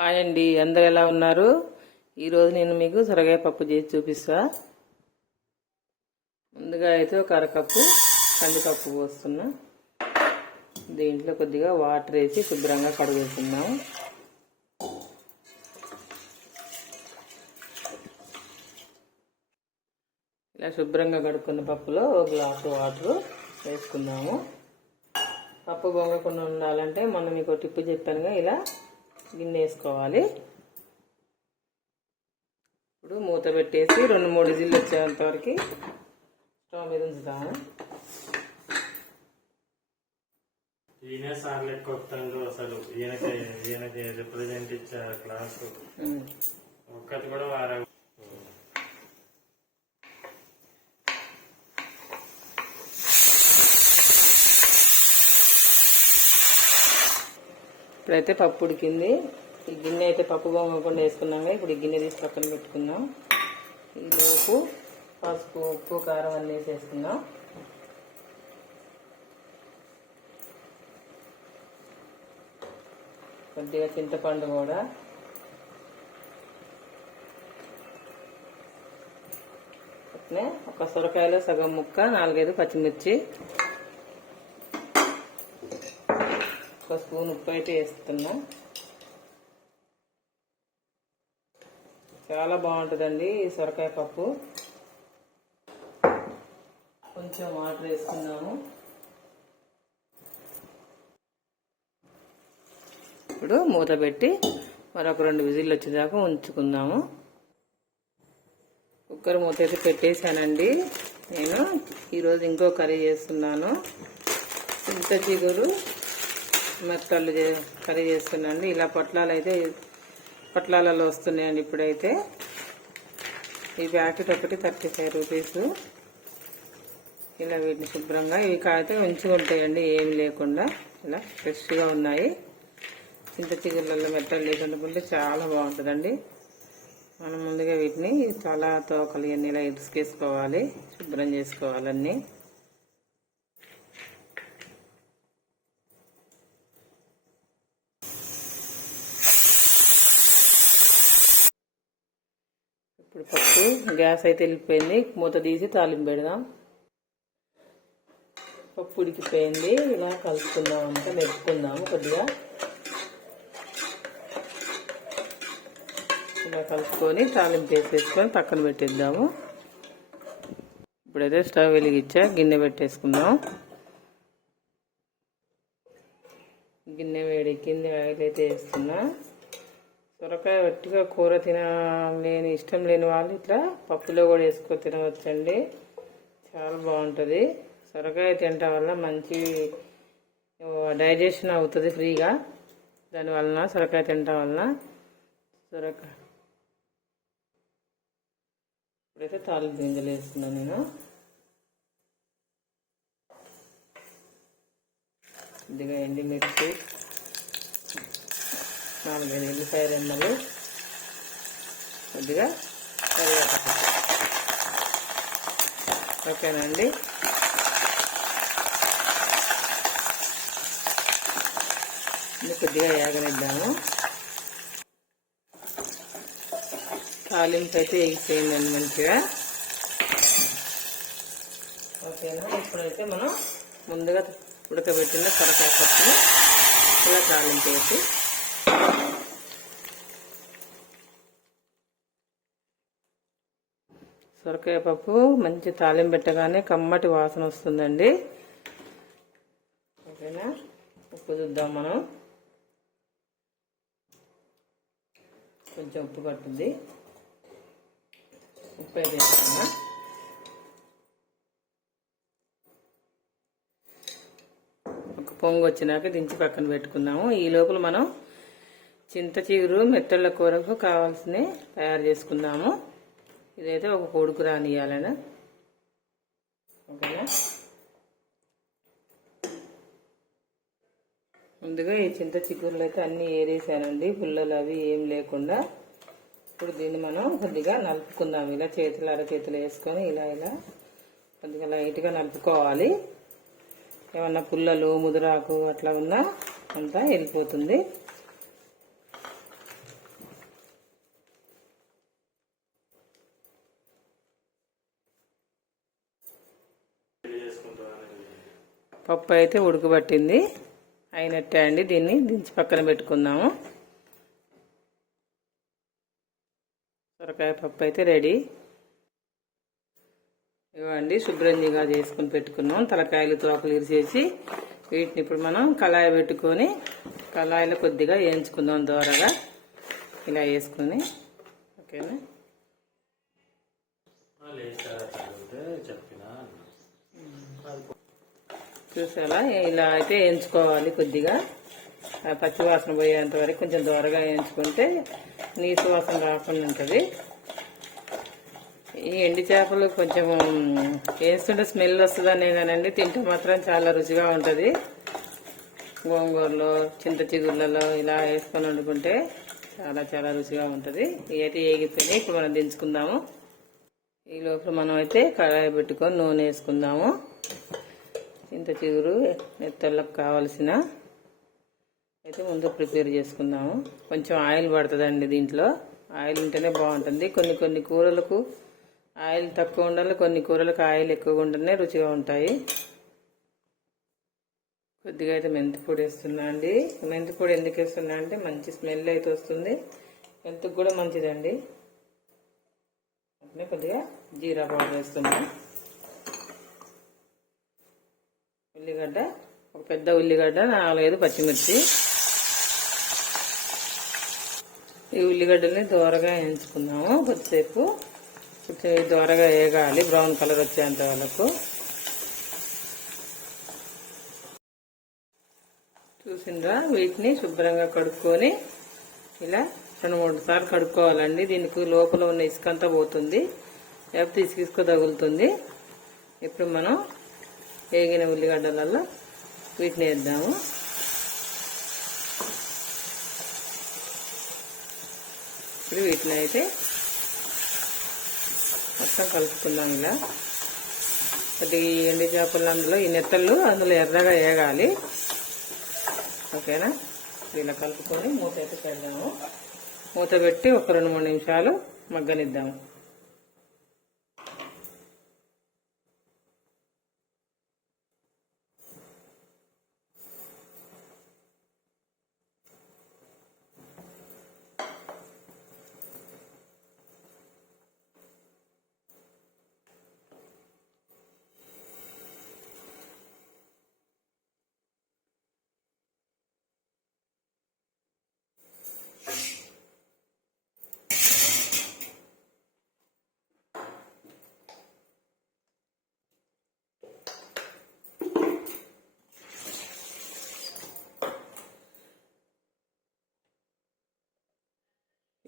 Hi అండి అందరు ఎలా ఉన్నారు? ఈరోజు నేను మీకు సొరగాయ పప్పు చేసి చూపిస్తా. ముందుగా అయితే ఒక అరకప్పు కందిపప్పు పోస్తున్నా. దీంట్లో కొద్దిగా వాటర్ వేసి శుభ్రంగా కడుగుతున్నాం ఇలా శుభ్రంగా కడుక్కున్న పప్పులో ఒక గ్లాసు వాటర్ వేసుకుందాము. పప్పు పొంగకుండా ఉండాలంటే మనం మీకు టిప్పు చెప్పానుగా ఇలా గిన్నె వేసుకోవాలి. ఇప్పుడు మూత పెట్టేసి రెండు మూడు విజిల్లు వచ్చేంత వరకు స్టవ్ మీద ఉంచుతాము ఈయన సార్లు ఎక్కువ అసలు. ఈయనకి ఈయనకి రిప్రజెంట్ ఇచ్చే క్లాసు. ఒక్కటి కూడా వారా ఇప్పుడైతే పప్పు ఉడికింది ఈ గిన్నె అయితే పప్పు బొమ్మకుండా వేసుకున్నాం ఇప్పుడు ఈ గిన్నె తీసి పక్కన పెట్టుకుందాం. ఈ లోపు పసుపు ఉప్పు కారం అన్నీ వేసేసుకుందాం. కొద్దిగా చింతపండు కూడా. అట్లే ఒక సొరకాయలో సగం ముక్క నాలుగైదు పచ్చిమిర్చి. ఒక స్పూన్ ఉప్పు అయితే వేస్తున్నాం. చాలా బాగుంటుందండి ఈ సొరకాయ పప్పు. కొంచెం వాటర్ వేసుకుందాము. ఇప్పుడు మూత పెట్టి మరొక రెండు విజిల్లు వచ్చేదాకా ఉంచుకుందాము. కుక్కర్ మూత అయితే పెట్టేశానండి. నేను ఈరోజు ఇంకో కర్రీ చేస్తున్నాను. చింత చిగురు మెత్తలు చే- కర్రీ చేస్తున్నాను. ఇలా పొట్లాలు అయితే పొట్లాలలో వస్తున్నాయండి ఇప్పుడైతే. ఈ ప్యాకెట్ ఒకటి థర్టీ ఫైవ్ రూపీస్. ఇలా వీటిని శుభ్రంగా ఇవి కాగితే మంచిగా ఉంటాయండి ఏం లేకుండా. ఇలా ఫ్రెష్గా ఉన్నాయి. చింత చిగుళ్ళల్లో మెత్తలు లేకుండా ఉంటే చాలా బాగుంటుందండి. మనం ముందుగా వీటిని చాలా తోకలు ఇవన్నీ ఇలా ఇసుకేసుకోవాలి శుభ్రం చేసుకోవాలన్నీ ఇప్పుడు పప్పు గ్యాస్ అయితే వెళ్ళిపోయింది. మూత తీసి తాలింపు పెడదాం. పప్పు ఉడికిపోయింది. ఇలా కలుపుకుందాం అంతా మెరుపుకుందాము కొద్దిగా. ఇలా కలుపుకొని తాలింపు వేసేసుకొని పక్కన పెట్టేద్దాము. ఇప్పుడైతే స్టవ్ వెలిగించా గిన్నె పెట్టేసుకుందాం. గిన్నె వేడెక్కింది ఆయిల్ అయితే వేస్తున్నా. సొరకాయ వట్టిగా కూర తినలేని ఇష్టం లేని వాళ్ళు ఇట్లా పప్పులో కూడా వేసుకొని తినవచ్చండి. చాలా బాగుంటుంది. సొరకాయ తినటం వల్ల మంచి డైజెషన్ అవుతుంది ఫ్రీగా. దానివలన సొరకాయ తినటం వలన సొరకాయ ఇప్పుడైతే తాలింపు గింజలు వేస్తున్నాను నేను. కొద్దిగా ఎండిమిర్చి. నాలుగైదు ఎల్లిపాయ రెమ్మలు కొద్దిగా కరివేపాకు. ఓకేనండి కొద్దిగా వేగనిద్దాము తాలింపు అయితే వేగిపోయిందండి మంచిగా ఓకేనా? ఇప్పుడైతే మనం ముందుగా ఉడకబెట్టిన సొరకాయ పప్పుని ఇలా తాలింపు వేసి సొరకాయ పప్పు మంచి తాలింపు పెట్టగానే కమ్మటి వాసన వస్తుందండి. ఓకేనా? ఉప్పు చూద్దాం మనం. కొంచెం ఉప్పు పట్టుద్ది ఉప్పు అయితే వేసుకున్నా ఒక పొంగు వచ్చినాక దించి పక్కన పెట్టుకుందాము. ఈ లోపల మనం చింత చిగురు మెత్తళ్ళ కూరకు కావాల్సినవి తయారు చేసుకుందాము. ఇదైతే ఒక కొడుకు రానియాలనా ఓకేనా? ముందుగా ఈ చింత చిగురులు అయితే అన్నీ ఏరేసానండి. పుల్లలు అవి ఏం లేకుండా. ఇప్పుడు దీన్ని మనం కొద్దిగా నలుపుకుందాం. ఇలా చేతులు అరచేతులు వేసుకొని ఇలా ఇలా కొద్దిగా లైట్గా నలుపుకోవాలి. ఏమన్నా పుల్లలు ముదురాకు అట్లా ఉన్నా అంతా వెళ్ళిపోతుంది. పప్పు అయితే ఉడకబట్టింది. అయినట్టే అండి దీన్ని దించి పక్కన పెట్టుకుందాము. సొరకాయ పప్పు అయితే రెడీ. ఇవ్వండి శుభ్రంగా చేసుకుని పెట్టుకున్నాం. తలకాయలు తోకలు ఇరిచేసి వీటిని ఇప్పుడు మనం కళాయి పెట్టుకొని కళాయిలో కొద్దిగా వేయించుకుందాం దోరగా. ఇలా వేసుకొని ఓకేనా? చూసారా ఇలా అయితే వేయించుకోవాలి కొద్దిగా. పచ్చి వాసన పోయేంత వరకు కొంచెం దూరగా వేయించుకుంటే నీసు వాసన రాకుండా ఉంటుంది. ఈ ఎండి చేపలు కొంచెం వేస్తుంటే స్మెల్ వస్తుందనే కానండి తింటే మాత్రం చాలా రుచిగా ఉంటుంది. గోంగూరలో చింత చిగుర్లలో ఇలా వేసుకొని వండుకుంటే చాలా చాలా రుచిగా ఉంటుంది. ఇవి అయితే ఏగిపోయినాయి ఇప్పుడు మనం దించుకుందాము. ఈ లోపల మనం అయితే కడాయి పెట్టుకొని నూనె వేసుకుందాము. చింత చిగురు నెత్తళ్ళకు కావలసిన అయితే ముందు ప్రిపేర్ చేసుకుందాము. కొంచెం ఆయిల్ పడుతుందండి దీంట్లో. ఆయిల్ ఉంటేనే బాగుంటుంది. కొన్ని కొన్ని కూరలకు ఆయిల్ తక్కువ ఉండాలి కొన్ని కూరలకు ఆయిల్ ఎక్కువగా ఉంటేనే రుచిగా ఉంటాయి. కొద్దిగా అయితే మెంతిపొడి వేస్తున్నా అండి. మెంతిపొడి ఎందుకు వేస్తున్నా అంటే మంచి స్మెల్ అయితే వస్తుంది. హెల్త్కి కూడా మంచిదండి. అట్లే కొద్దిగా జీరా పౌడర్ వేస్తున్నాను ఉల్లిగడ్డ ఒక పెద్ద ఉల్లిగడ్డ నాలుగైదు పచ్చిమిర్చి. ఈ ఉల్లిగడ్డల్ని దోరగా వేయించుకుందాము కొద్దిసేపు. కొంచెం దోరగా వేగాలి బ్రౌన్ కలర్ వచ్చేంత వరకు. చూసిండ్రా? వీటిని శుభ్రంగా కడుక్కొని ఇలా రెండు మూడు సార్లు కడుక్కోవాలండి. దీనికి లోపల ఉన్న ఇసుక అంతా పోతుంది. లేకపోతే ఇసుక ఇసుక తగులుతుంది. ఇప్పుడు మనం వేగిన ఉల్లిగడ్డలలో వీటిని వేద్దాము. ఇప్పుడు వీటిని అయితే మొత్తం కలుపుకుందాం ఇలా. కొద్దిగా ఈ ఎండి చేపలు అందులో ఈ నెత్తళ్ళు అందులో ఎర్రగా వేగాలి. ఓకేనా? ఇలా కలుపుకొని మూత అయితే పెడదాము. మూత పెట్టి ఒక రెండు మూడు నిమిషాలు మగ్గనిద్దాము.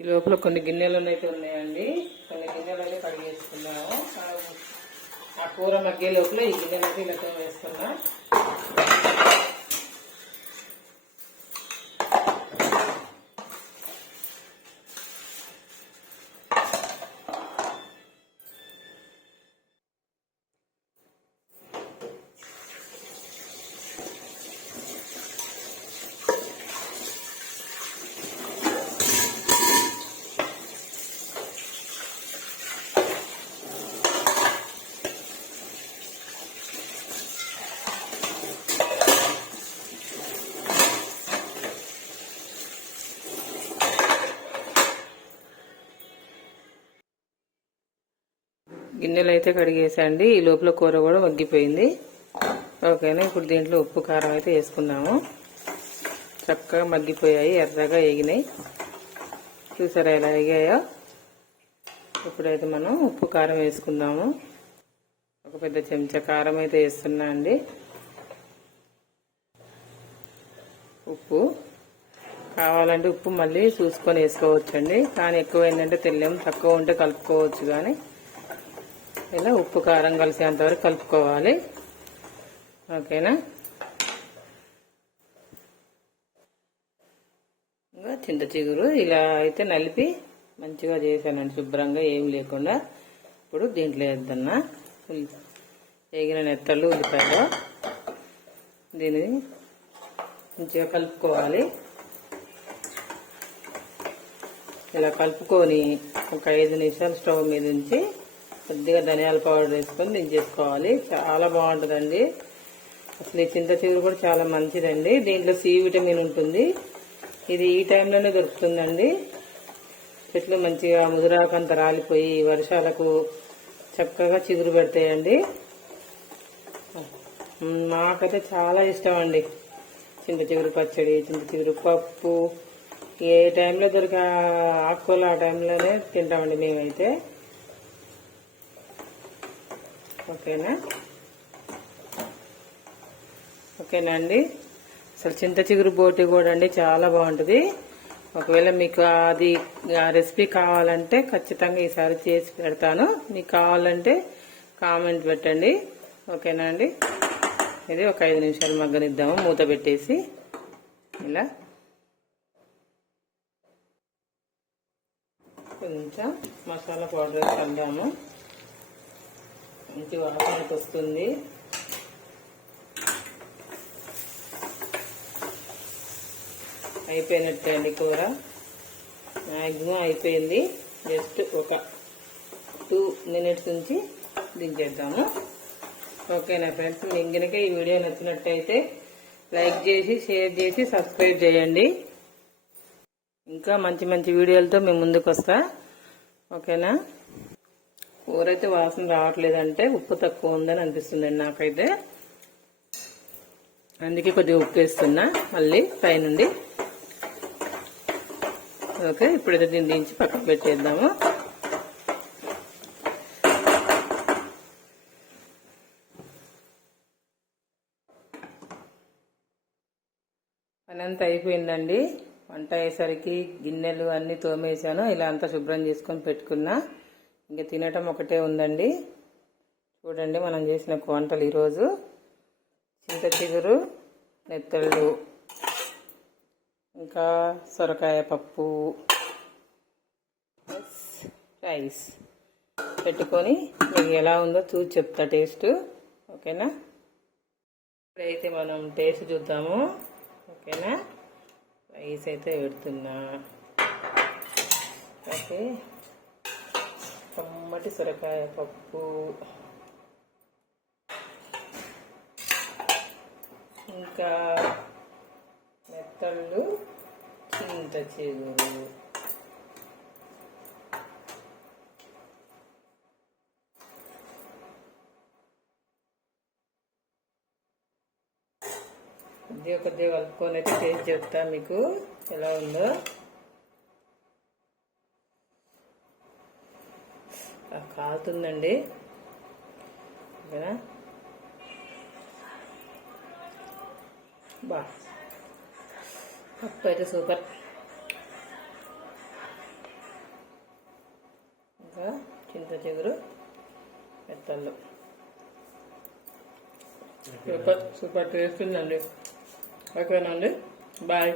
ఈ లోపల కొన్ని గిన్నెలు అయితే ఉన్నాయండి. కొన్ని గిన్నెలు అయితే కడిగేసుకున్నాము. ఆ- ఆ కూర మగ్గే లోపల ఈ గిన్నెలు అయితే ఇలా వేసుకున్నా. గిన్నెలు అయితే కడిగేసండి. ఈ లోపల కూర కూడా మగ్గిపోయింది. ఓకేనా? ఇప్పుడు దీంట్లో ఉప్పు కారం అయితే వేసుకుందాము. చక్కగా మగ్గిపోయాయి ఎర్రగా ఎగినాయి చూసారా ఎలా ఎగాయో ఇప్పుడైతే మనం ఉప్పు కారం వేసుకుందాము. ఒక పెద్ద చెంచా కారం అయితే వేస్తున్నా అండి. ఉప్పు. కావాలంటే ఉప్పు మళ్ళీ చూసుకొని వేసుకోవచ్చండి. కానీ ఎక్కువైందంటే తెల్లేము తక్కువ ఉంటే కలుపుకోవచ్చు కానీ. ఇలా ఉప్పు కారం కలిసేంత వరకు కలుపుకోవాలి. ఓకేనా? ఇంకా చింత చిగురు ఇలా అయితే నలిపి మంచిగా చేశానండి శుభ్రంగా ఏం లేకుండా. ఇప్పుడు దీంట్లో వేద్దన్నా ఎగిన వేగిన నెత్తళ్ళు ఉల్లిపాయలు. దీన్ని మంచిగా కలుపుకోవాలి. ఇలా కలుపుకొని ఒక ఐదు నిమిషాలు స్టవ్ మీద ఉంచి కొద్దిగా ధనియాల పౌడర్ వేసుకొని దించేసుకోవాలి. చాలా బాగుంటుందండి. అసలు ఈ చింత చిగురు కూడా చాలా మంచిదండి. దీంట్లో సి విటమిన్ ఉంటుంది. ఇది ఈ టైంలోనే దొరుకుతుందండి. చెట్లు మంచిగా ముదురాకంత రాలిపోయి వర్షాలకు చక్కగా చిగురు పెడతాయండి. మాకైతే చాలా ఇష్టం అండి చింత చిగురు పచ్చడి చింత చిగురు పప్పు. ఏ టైంలో దొరికే ఆకుకూరలు ఆ టైంలోనే తింటామండి మేమైతే. ఓకేనా? ఓకేనా అండి? అసలు చింత చిగురు బోటి కూడా అండి చాలా బాగుంటుంది. ఒకవేళ మీకు అది ఆ రెసిపీ కావాలంటే ఖచ్చితంగా ఈసారి చేసి పెడతాను. మీకు కావాలంటే కామెంట్ పెట్టండి. ఓకేనా అండి? ఇది ఒక ఐదు నిమిషాలు మగ్గనిద్దాము మూత పెట్టేసి. ఇలా. కొంచెం మసాలా పౌడర్ చల్లాము మంచి వాసనకు వస్తుంది. అయిపోయినట్టే అండి కూర. మ్యాక్సిమం అయిపోయింది. జస్ట్ ఒక టూ మినిట్స్ నుంచి దించేద్దాము. ఓకేనా ఫ్రెండ్స్? మీకు కనుక ఈ వీడియో నచ్చినట్టయితే లైక్ చేసి షేర్ చేసి సబ్స్క్రైబ్ చేయండి. ఇంకా మంచి మంచి వీడియోలతో మేము ముందుకు వస్తా ఓకేనా? కూర అయితే వాసన రావట్లేదంటే ఉప్పు తక్కువ ఉందని అనిపిస్తుందండి నాకైతే. అందుకే కొద్దిగా ఉప్పు వేస్తున్నా మళ్ళీ పైనుండి ఓకే ఇప్పుడైతే దీన్ని దించి పక్కన పెట్టేద్దాము. పని అయిపోయిందండి. వంట అయ్యేసరికి గిన్నెలు అన్నీ తోమేశాను. ఇలా అంతా శుభ్రం చేసుకొని పెట్టుకున్నా. ఇంకా తినటం ఒకటే ఉందండి. చూడండి మనం చేసిన వంటలు ఈరోజు. చింత చిగురు నెత్తళ్ళు ఇంకా సొరకాయ పప్పు రైస్ పెట్టుకొని మీకు ఎలా ఉందో చూసి చెప్తా టేస్ట్. ఓకేనా? ఇప్పుడైతే మనం టేస్ట్ చూద్దాము. ఓకేనా? రైస్ అయితే పెడుతున్నా. ఓకే. కమ్మటి సొరకాయ పప్పు. ఇంకా మెత్తళ్ళు చింత చిగురు కొద్దిగా కొద్దిగా కలుపుకొని అయితే టేస్ట్ చెప్తా మీకు. ఎలా ఉందో ఆ, కాలుతుందండి. ఓకేనా? బా. పప్పు అయితే సూపర్. ఇంకా చింత చిగురు మెత్తళ్ళు. సూపర్ సూపర్ టేస్ట్ ఉందండి. ఓకేనండి బాయ్.